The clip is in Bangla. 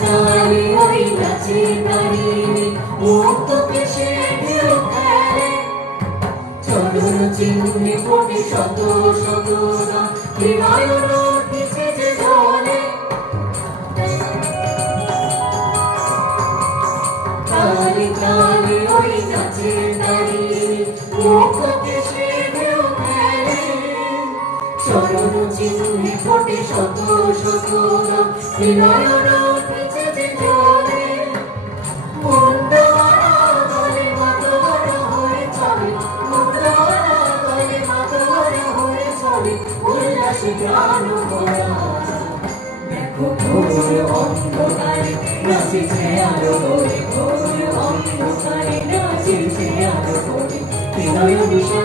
সালে ওই নাচে তারিণী মুক্ত পেশে ঢেউ খেলে চরণ চিহ্নে ফোটে শত শত হৃদয় পিছে যে ঝলে তালে তালে ওই নাচে তারিণী মুক্ত পেশে ঢেউ খেলে চরণ চিহ্নে ফোটে শত শত হৃদয় পিছে যে ঝলে মুন্ডওয়ালা গলে মাতোয়ারা হয়ে চলে মুন্ডওয়ালা গলে মাতোয়ারা হয়ে চলে উল্লাসে প্রাণ ভরা দেখো ঘোর অন্ধকারে নাচছে আলো করে ঘোর অন্ধকারে নাচছে আলো করে হৃদয় বিষে